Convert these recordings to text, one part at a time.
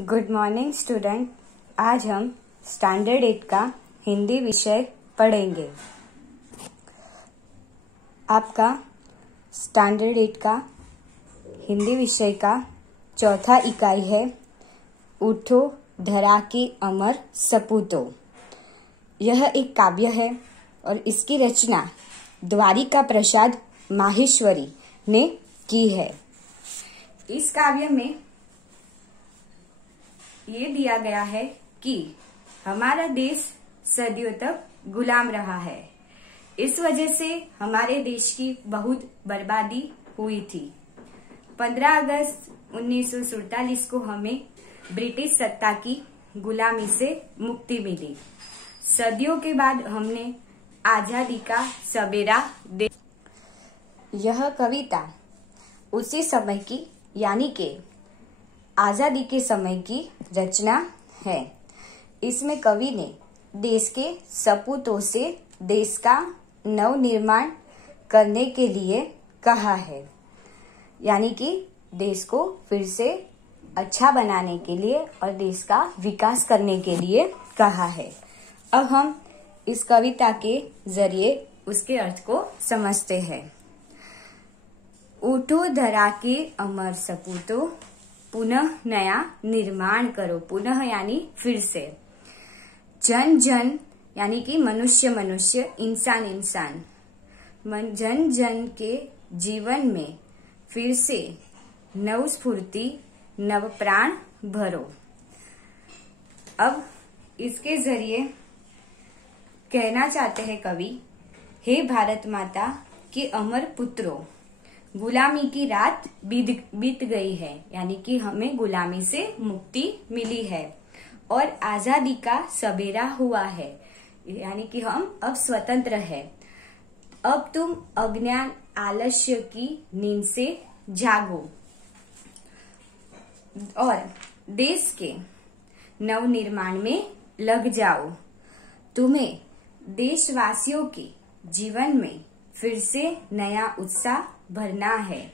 Good morning student. आज हम standard 8 का हिंदी विषय पढ़ेंगे। आपका स्टैंडर्ड 8 का हिंदी विषय का चौथा इकाई है उठो धरा के अमर सपूतो। यह एक काव्य है और इसकी रचना द्वारिका प्रसाद माहेश्वरी ने की है। इस काव्य में ये दिया गया है कि हमारा देश सदियों तक गुलाम रहा है। इस वजह से हमारे देश की बहुत बर्बादी हुई थी। 15 अगस्त 1947 को हमें ब्रिटिश सत्ता की गुलामी से मुक्ति मिली। सदियों के बाद हमने आजादी का सबेरा दे। यह कविता उसी समय की यानी कि आजादी के समय की रचना है। इसमें कवि ने देश के सपूतों से देश का नवनिर्माण करने के लिए कहा है, यानी कि देश को फिर से अच्छा बनाने के लिए और देश का विकास करने के लिए कहा है। अब हम इस कविता के जरिए उसके अर्थ को समझते हैं। उठो धरा के अमर सपूतो, पुनः नया निर्माण करो। पुनः यानी फिर से। जन जन यानी कि मनुष्य मनुष्य, इंसान इंसान, जन जन के जीवन में फिर से नव स्फूर्ति नव प्राण भरो। अब इसके जरिए कहना चाहते हैं कवि, हे भारत माता के अमर पुत्रों, गुलामी की रात बीत गई है, यानी कि हमें गुलामी से मुक्ति मिली है और आजादी का सबेरा हुआ है, यानी कि हम अब स्वतंत्र है। अब तुम अज्ञान आलस्य की नींद से जागो और देश के नवनिर्माण में लग जाओ। तुम्हें देशवासियों के जीवन में फिर से नया उत्साह भरना है,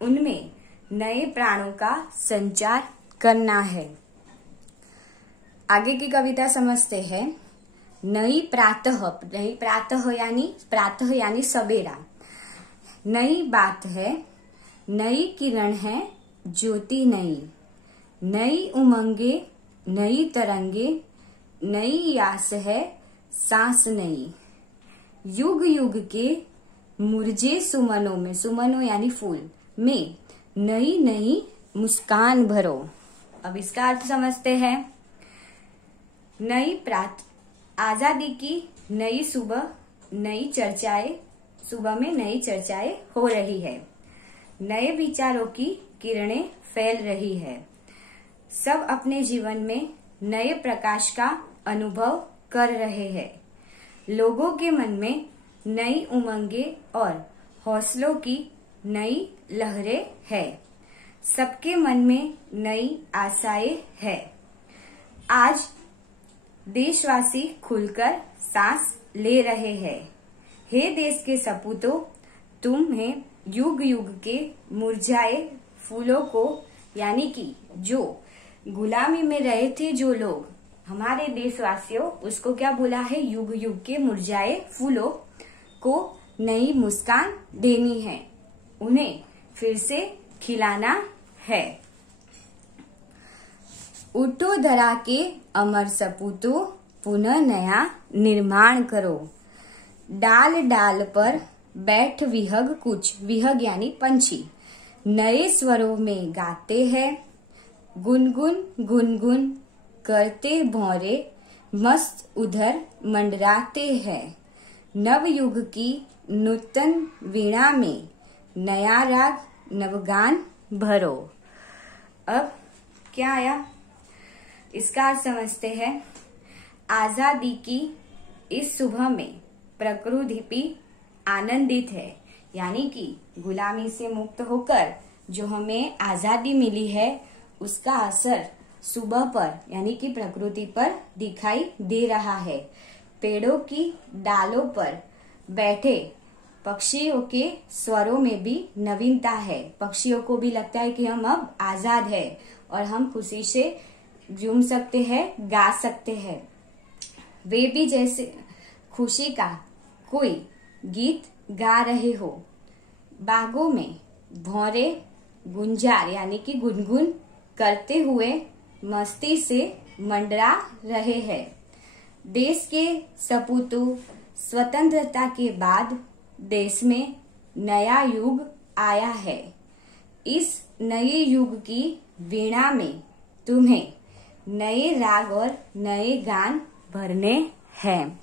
उनमें नए प्राणों का संचार करना है। आगे की कविता समझते हैं। नई प्रातः यानी सवेरा, नई बात है, नई किरण है, ज्योति नई, नई उमंगे, नई तरंगे, नई आस है, सांस नई, युग युग के मुरझे सुमनों में, सुमनों यानी फूल में, नई नई मुस्कान भरो। अब इसका अर्थ समझते हैं। नई आजादी की नई सुबह, नई चर्चाएं, सुबह में नई चर्चाएं हो रही है, नए विचारों की किरणें फैल रही है। सब अपने जीवन में नए प्रकाश का अनुभव कर रहे हैं। लोगों के मन में नई उमंगे और हौसलों की नई लहरें है। सबके मन में नई आशाएं है। आज देशवासी खुलकर सांस ले रहे हैं। हे देश के सपूतों, तुम्हें युग युग के मुरझाए फूलों को, यानी कि जो गुलामी में रहे थे जो लोग, हमारे देशवासियों, उसको क्या बोला है? युग युग के मुरझाए फूलों को नई मुस्कान देनी है, उन्हें फिर से खिलाना है। उठो धरा के अमर सपूतो, पुनः नया निर्माण करो। डाल डाल पर बैठ विहग कुछ, विहग यानी पंछी, नए स्वरों में गाते हैं। गुनगुन गुनगुन करते भौरे, मस्त उधर मंडराते हैं। नव युग की नूतन वीणा में, नया राग नवगान भरो। अब क्या आया? इसका अर्थ समझते हैं। आजादी की इस सुबह में प्रकृति भी आनंदित है, यानी कि गुलामी से मुक्त होकर जो हमें आजादी मिली है उसका असर सुबह पर यानी कि प्रकृति पर दिखाई दे रहा है। पेड़ों की डालों पर बैठे पक्षियों के स्वरों में भी नवीनता है। पक्षियों को भी लगता है कि हम अब आजाद है और हम खुशी से झूम सकते हैं, गा सकते हैं। वे भी जैसे खुशी का कोई गीत गा रहे हो। बागों में भौरे गुंजार यानी कि गुनगुन करते हुए मस्ती से मंडरा रहे हैं। देश के सपूतों स्वतंत्रता के बाद देश में नया युग आया है। इस नए युग की वीणा में तुम्हें नए राग और नए गान भरने हैं।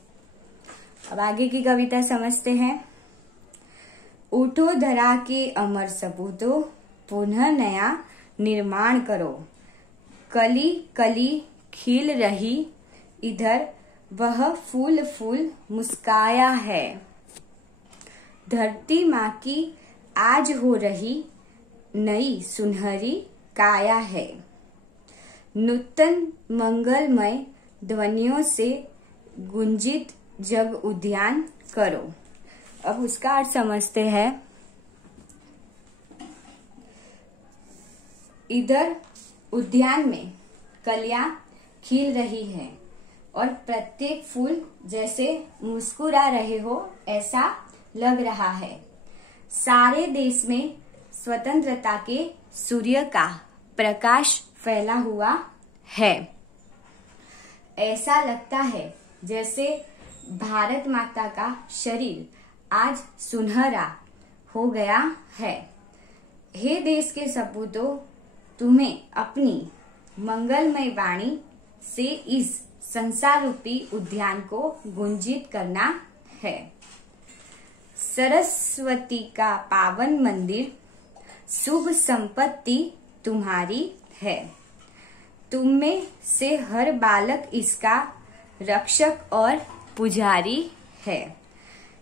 अब आगे की कविता समझते हैं। उठो धरा के अमर सपूतों, पुनः नया निर्माण करो। कली कली खिल रही, इधर वह फूल फूल मुस्काया है। धरती माँ की आज हो रही नई सुनहरी काया है। नूतन मंगलमय ध्वनियों से गुंजित जग उद्यान करो। अब उसका अर्थ समझते हैं। इधर उद्यान में कलियां खिल रही है और प्रत्येक फूल जैसे मुस्कुरा रहे हो ऐसा लग रहा है। सारे देश में स्वतंत्रता के सूर्य का प्रकाश फैला हुआ है। ऐसा लगता है जैसे भारत माता का शरीर आज सुनहरा हो गया है। हे देश के सपूतों, तुम्हें अपनी मंगलमय वाणी से इस संसार रूपी उद्यान को गुंजित करना है। सरस्वती का पावन मंदिर, शुभ संपत्ति तुम्हारी है। तुम में से हर बालक इसका रक्षक और पुजारी है।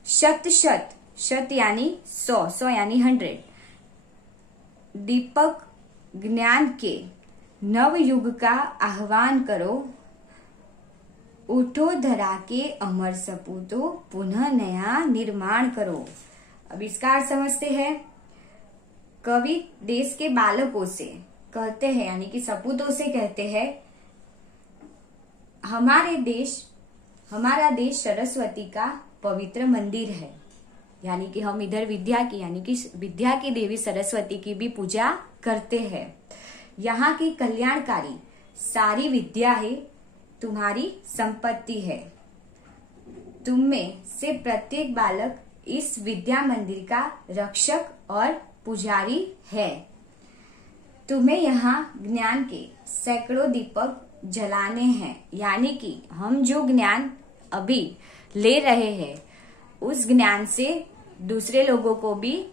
शत शत, शत यानी 100, 100 यानी 100 दीपक ज्ञान के नव युग का आह्वान करो। उठो धरा के अमर सपूतों, पुनः नया निर्माण करो। अब इसका अर्थ समझते हैं। कवि देश के बालकों से कहते हैं यानी कि सपूतों से कहते हैं, हमारा देश सरस्वती का पवित्र मंदिर है। यानी कि हम इधर विद्या की देवी सरस्वती की भी पूजा करते हैं। यहाँ की कल्याणकारी सारी विद्या है तुम्हारी संपत्ति है। तुम में से प्रत्येक बालक इस विद्या मंदिर का रक्षक और पुजारी है। तुम्हें यहाँ ज्ञान के सैकड़ों दीपक जलाने हैं। यानी कि हम जो ज्ञान अभी ले रहे हैं उस ज्ञान से दूसरे लोगों को भी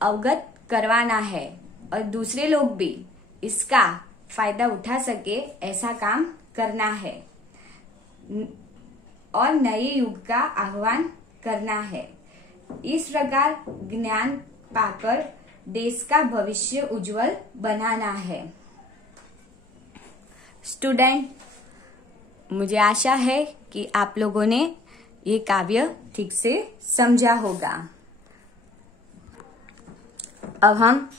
अवगत करवाना है और दूसरे लोग भी इसका फायदा उठा सके ऐसा काम करना है और नए युग का आह्वान करना है। इस प्रकार ज्ञान पाकर देश का भविष्य उज्जवल बनाना है। स्टूडेंट, मुझे आशा है कि आप लोगों ने ये काव्य ठीक से समझा होगा। अब हम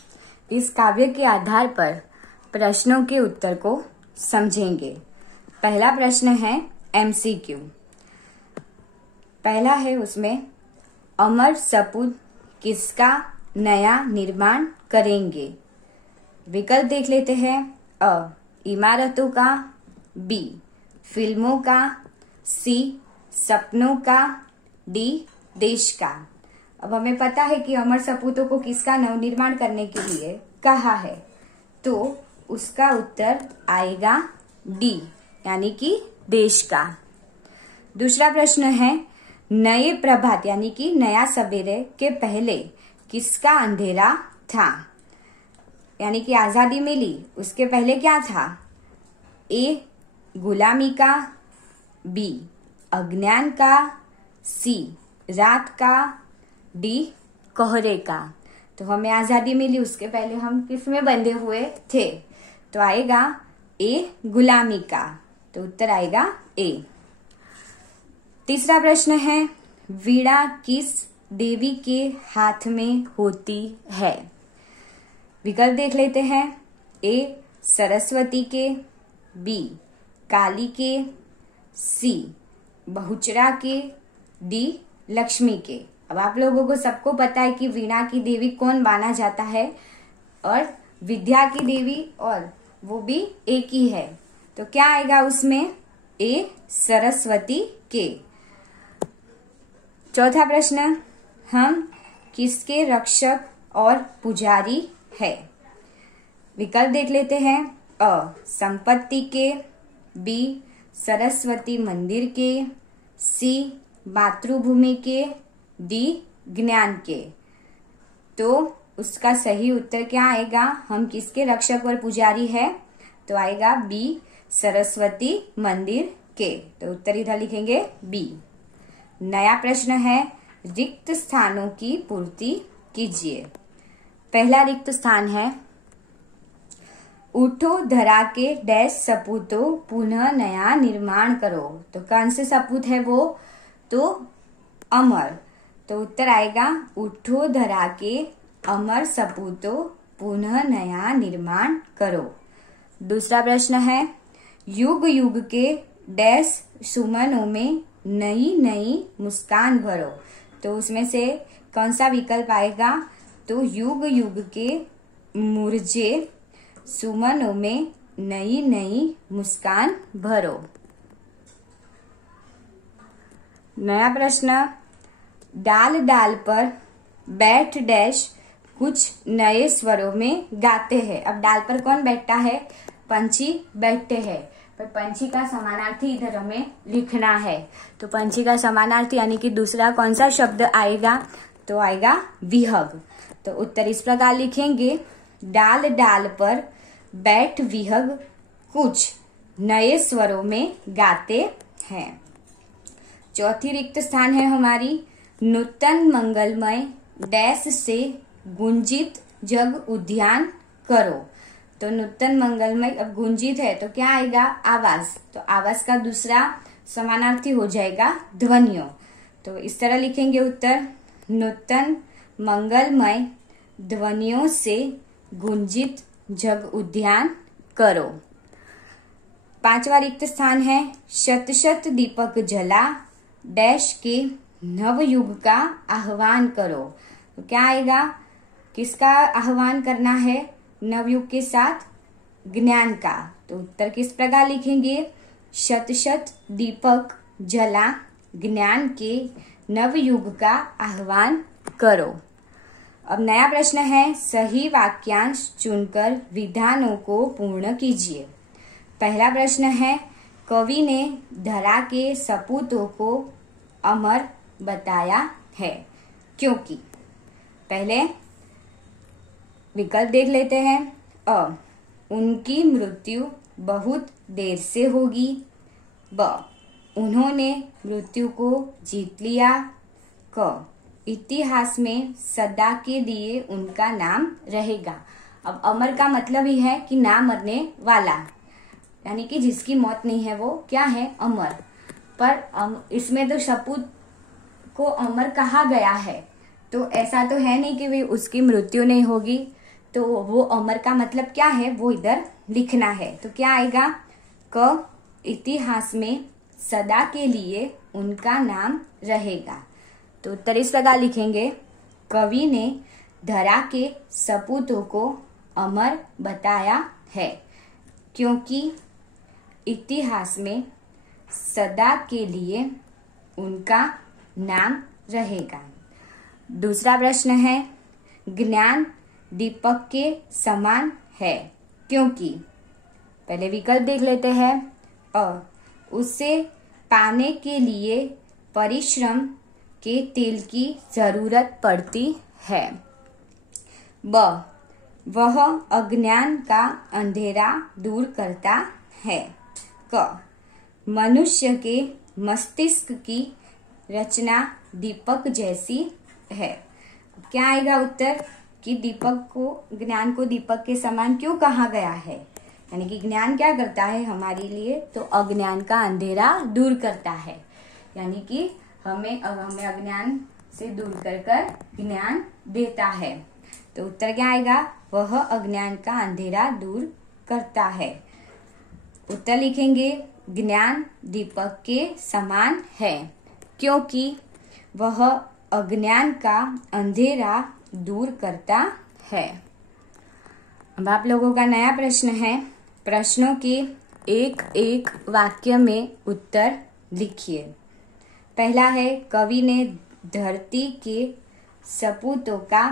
इस काव्य के आधार पर प्रश्नों के उत्तर को समझेंगे। पहला प्रश्न है MCQ। पहला है उसमें, अमर सपूत किसका नया निर्माण करेंगे? विकल्प देख लेते हैं। अ, इमारतों का, B, फिल्मों का, C, सपनों का, D, देश का। अब हमें पता है कि अमर सपूतों को किसका नवनिर्माण करने के लिए कहा है, तो उसका उत्तर आएगा D, यानी कि देश का। दूसरा प्रश्न है, नए प्रभात यानी कि नया सवेरे के पहले किसका अंधेरा था? यानी कि आजादी मिली उसके पहले क्या था? A, गुलामी का, B, अज्ञान का, C, रात का, D, कोहरे का। तो हमें आजादी मिली उसके पहले हम किस में बंधे हुए थे? तो आएगा A, गुलामी का। तो उत्तर आएगा A। तीसरा प्रश्न है, वीणा किस देवी के हाथ में होती है? विकल्प देख लेते हैं। A, सरस्वती के, बी काली के, सी बहुचरा के, डी लक्ष्मी के। अब आप लोगों को सबको पता है कि वीणा की देवी कौन माना जाता है और विद्या की देवी, और वो भी एक ही है। तो क्या आएगा उसमें? ए सरस्वती के। चौथा प्रश्न, हम किसके रक्षक और पुजारी है? विकल्प देख लेते हैं। अ संपत्ति के, बी सरस्वती मंदिर के, सी मातृभूमि के, डी ज्ञान के। तो उसका सही उत्तर क्या आएगा? हम किसके रक्षक और पुजारी है? तो आएगा बी सरस्वती मंदिर के। तो उत्तर इधर लिखेंगे बी। नया प्रश्न है, रिक्त स्थानों की पूर्ति कीजिए। पहला रिक्त स्थान है, उठो धरा के डैश सपूतो पुनः नया निर्माण करो। तो कौन से सपूत है वो? तो अमर। तो उत्तर आएगा उठो धरा के अमर सपूतो पुनः नया निर्माण करो। दूसरा प्रश्न है, युग युग के डैश सुमनों में नई नई मुस्कान भरो। तो उसमें से कौन सा विकल्प आएगा? तो युग युग के मुरझे सुमनों में नई नई मुस्कान भरो। नया प्रश्न, डाल डाल पर बैठ डैश कुछ नए स्वरों में गाते हैं। अब डाल पर कौन बैठता है? पंछी बैठते हैं, पर पंछी का समानार्थी इधर हमें लिखना है। तो पंछी का समानार्थी यानी कि दूसरा कौन सा शब्द आएगा? तो आएगा विहग। तो उत्तर इस प्रकार लिखेंगे, डाल डाल पर बैठ विहग कुछ नए स्वरों में गाते हैं। चौथी रिक्त स्थान है हमारी, नूतन मंगलमय डैश से गुंजित जग उद्यान करो। तो नूतन मंगलमय, अब गुंजित है तो क्या आएगा? आवाज। तो आवाज का दूसरा समानार्थी हो जाएगा ध्वनियों। तो इस तरह लिखेंगे उत्तर, नूतन मंगलमय ध्वनियों से गुंजित जग उद्यान करो। पांचवा रिक्त स्थान है, शत शत दीपक जला डैश के नवयुग का आह्वान करो। तो क्या आएगा? किसका आह्वान करना है नवयुग के साथ? ज्ञान का। तो उत्तर किस प्रकार लिखेंगे? शत शत दीपक जला ज्ञान के नवयुग का आह्वान करो। अब नया प्रश्न है, सही वाक्यांश चुनकर विधानों को पूर्ण कीजिए। पहला प्रश्न है, कवि ने धरा के सपूतों को अमर बताया है क्योंकि। पहले विकल्प देख लेते हैं। अ उनकी मृत्यु बहुत देर से होगी, ब उन्होंने मृत्यु को जीत लिया, क इतिहास में सदा के लिए उनका नाम रहेगा। अब अमर का मतलब ही है कि ना मरने वाला, यानी कि जिसकी मौत नहीं है वो क्या है? अमर। पर इसमें तो सपूत को अमर कहा गया है, तो ऐसा तो है नहीं कि वे उसकी मृत्यु नहीं होगी। तो वो अमर का मतलब क्या है वो इधर लिखना है। तो क्या आएगा? क इतिहास में सदा के लिए उनका नाम रहेगा। तो उत्तर इस प्रकार लिखेंगे, कवि ने धरा के सपूतों को अमर बताया है क्योंकि इतिहास में सदा के लिए उनका नाम रहेगा। दूसरा प्रश्न है, ज्ञान दीपक के समान है क्योंकि। पहले विकल्प देख लेते हैं। अ उसे पाने के लिए परिश्रम के तेल की जरूरत पड़ती है, ब वह अज्ञान का अंधेरा दूर करता है, क मनुष्य के मस्तिष्क की रचना दीपक जैसी है। क्या आएगा उत्तर? कि दीपक को, ज्ञान को दीपक के समान क्यों कहा गया है? यानी कि ज्ञान क्या करता है हमारे लिए? तो अज्ञान का अंधेरा दूर करता है, यानी कि हमें अज्ञान से दूर कर ज्ञान देता है। तो उत्तर क्या आएगा? वह अज्ञान का अंधेरा दूर करता है। उत्तर लिखेंगे ज्ञान दीपक के समान है, क्योंकि वह अज्ञान का अंधेरा दूर करता है। अब आप लोगों का नया प्रश्न है। प्रश्नों के एक एक वाक्य में उत्तर लिखिए। पहला है, कवि ने धरती के सपूतों का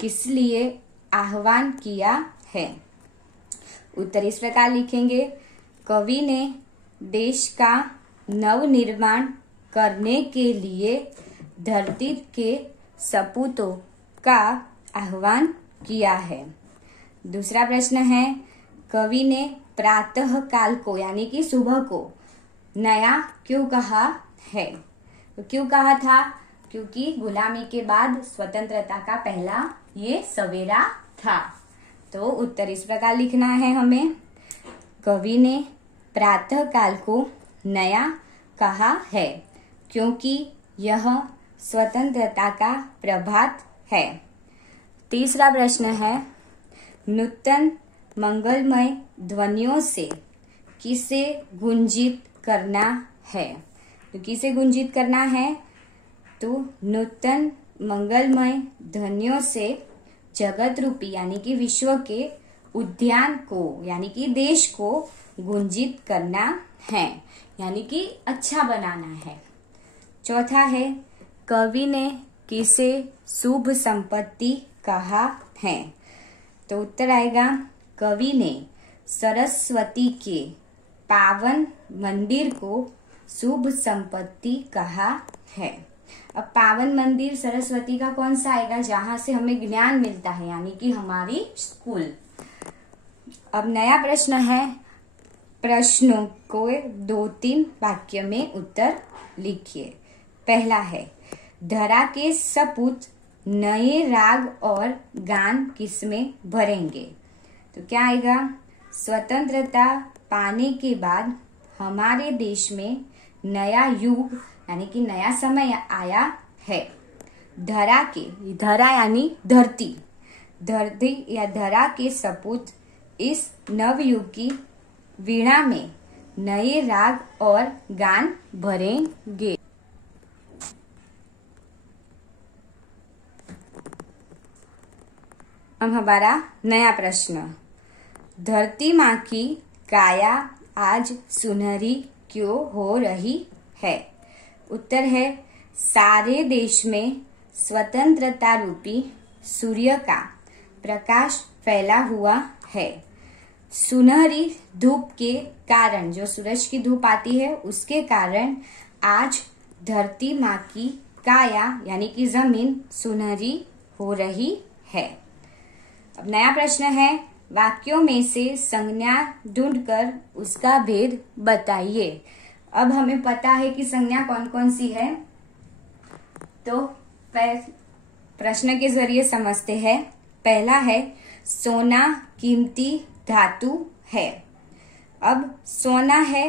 किस लिए आह्वान किया है। उत्तर इस प्रकार लिखेंगे, कवि ने देश का नवनिर्माण करने के लिए धरती के सपूतों का आह्वान किया है। दूसरा प्रश्न है, कवि ने प्रातः काल को यानी कि सुबह को नया क्यों कहा है। तो क्यों कहा था, क्योंकि गुलामी के बाद स्वतंत्रता का पहला ये सवेरा था। तो उत्तर इस प्रकार लिखना है हमें, कवि ने प्रातः काल को नया कहा है, क्योंकि यह स्वतंत्रता का प्रभात है। तीसरा प्रश्न है, नूतन मंगलमय ध्वनियों से किसे गुंजित करना है। तो किसे गुंजित करना है, तो नूतन मंगलमय ध्वनियों से जगत रूपी यानी कि विश्व के उद्यान को यानी कि देश को गुंजित करना है, यानी कि अच्छा बनाना है। चौथा है, कवि ने किसे शुभ संपत्ति कहा है। तो उत्तर आएगा, कवि ने सरस्वती के पावन मंदिर को शुभ संपत्ति कहा है। अब पावन मंदिर सरस्वती का कौन सा आएगा, जहां से हमें ज्ञान मिलता है, यानी कि हमारी स्कूल। अब नया प्रश्न है, प्रश्नों को 2-3 वाक्य में उत्तर लिखिए। पहला है, धरा के सपूत नए राग और गान किसमें भरेंगे। तो क्या आएगा, स्वतंत्रता पाने के बाद हमारे देश में नया युग यानी कि नया समय आया है। धरा के, धरा यानी धरती, धरती या धरा के सपूत इस नवयुग की वीणा में नए राग और गान भरेंगे। अब हमारा नया प्रश्न, धरती माँ की काया आज सुनहरी क्यों हो रही है। उत्तर है, सारे देश में स्वतंत्रता रूपी सूर्य का प्रकाश फैला हुआ है। सुनहरी धूप के कारण, जो सूरज की धूप आती है उसके कारण आज धरती माँ की काया यानी कि जमीन सुनहरी हो रही है। अब नया प्रश्न है, वाक्यों में से संज्ञा ढूंढकर उसका भेद बताइए। अब हमें पता है कि संज्ञा कौन कौन सी है, तो प्रश्न के जरिए समझते हैं। पहला है, सोना कीमती धातु है। अब सोना है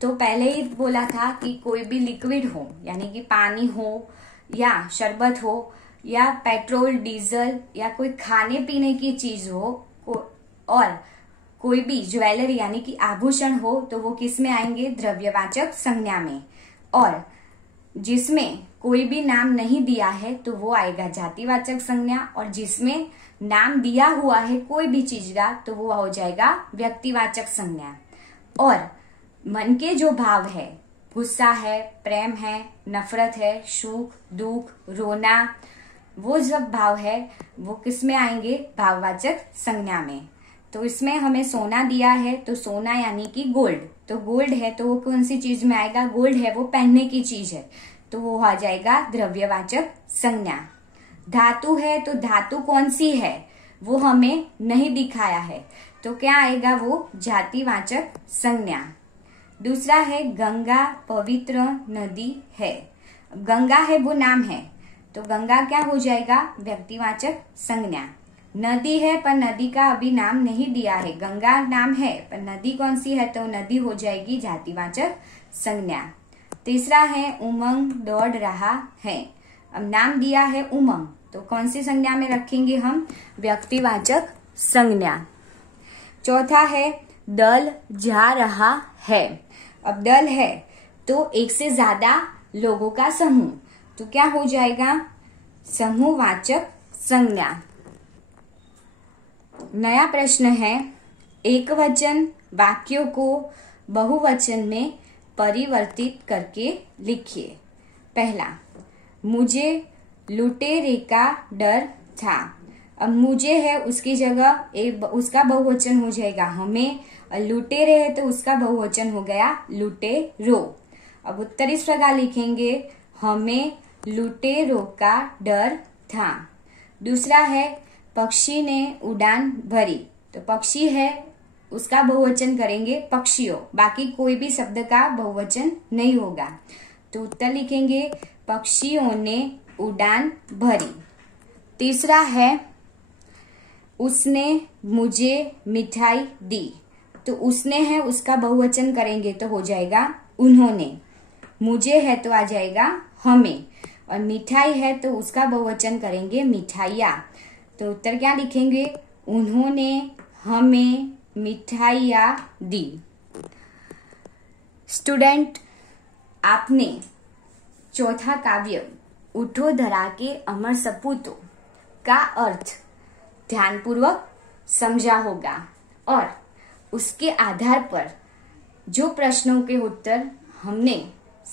तो पहले ही बोला था कि कोई भी लिक्विड हो यानी कि पानी हो या शरबत हो या पेट्रोल डीजल या कोई खाने पीने की चीज हो और कोई भी ज्वेलरी यानी कि आभूषण हो तो वो किस में आएंगे, द्रव्यवाचक संज्ञा में। और जिसमें कोई भी नाम नहीं दिया है तो वो आएगा जातिवाचक संज्ञा, और जिसमें नाम दिया हुआ है कोई भी चीज का तो वो हो जाएगा व्यक्तिवाचक संज्ञा। और मन के जो भाव है, गुस्सा है, प्रेम है, नफरत है, सुख दुख, रोना, वो जब भाव है वो किस में आएंगे, भाववाचक संज्ञा में। तो इसमें हमें सोना दिया है तो सोना यानी कि गोल्ड, तो गोल्ड है तो वो कौन सी चीज में आएगा, गोल्ड है वो पहनने की चीज है तो वो आ जाएगा द्रव्यवाचक संज्ञा। धातु है तो धातु कौन सी है वो हमें नहीं दिखाया है तो क्या आएगा, वो जातिवाचक संज्ञा। दूसरा है, गंगा पवित्र नदी है। गंगा है वो नाम है तो गंगा क्या हो जाएगा, व्यक्तिवाचक संज्ञा। नदी है पर नदी का अभी नाम नहीं दिया है, गंगा नाम है पर नदी कौन सी है तो नदी हो जाएगी जातिवाचक संज्ञा। तीसरा है, उमंग दौड़ रहा है। अब नाम दिया है उमंग तो कौन सी संज्ञा में रखेंगे हम, व्यक्तिवाचक संज्ञा। चौथा है, दल जा रहा है। अब दल है तो एक से ज्यादा लोगों का समूह, तो क्या हो जाएगा? समूहवाचक संज्ञा। नया प्रश्न है, एकवचन वाक्यों को बहुवचन में परिवर्तित करके लिखिए। पहला, मुझे लुटेरे का डर था। अब मुझे है उसकी जगह उसका बहुवचन हो जाएगा हमें, और लुटेरे है तो उसका बहुवचन हो गया लुटेरो। अब उत्तर इस प्रकार लिखेंगे, हमें लुटेरों का डर था। दूसरा है, पक्षी ने उड़ान भरी। तो पक्षी है उसका बहुवचन करेंगे पक्षियों, बाकी कोई भी शब्द का बहुवचन नहीं होगा। तो उत्तर लिखेंगे, पक्षियों ने उड़ान भरी। तीसरा है, उसने मुझे मिठाई दी। तो उसने है उसका बहुवचन करेंगे तो हो जाएगा उन्होंने। मुझे है तो आ जाएगा हमें, और मिठाई है तो उसका बहुवचन करेंगे मिठाइयाँ। तो उत्तर क्या लिखेंगे? उन्होंने हमें मिठाइयाँ दी। स्टूडेंट, आपने चौथा काव्य उठो धरा के अमर सपूतों का अर्थ ध्यानपूर्वक समझा होगा, और उसके आधार पर जो प्रश्नों के उत्तर हमने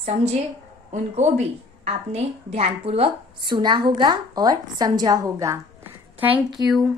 समझे उनको भी आपने ध्यानपूर्वक सुना होगा और समझा होगा। Thank you.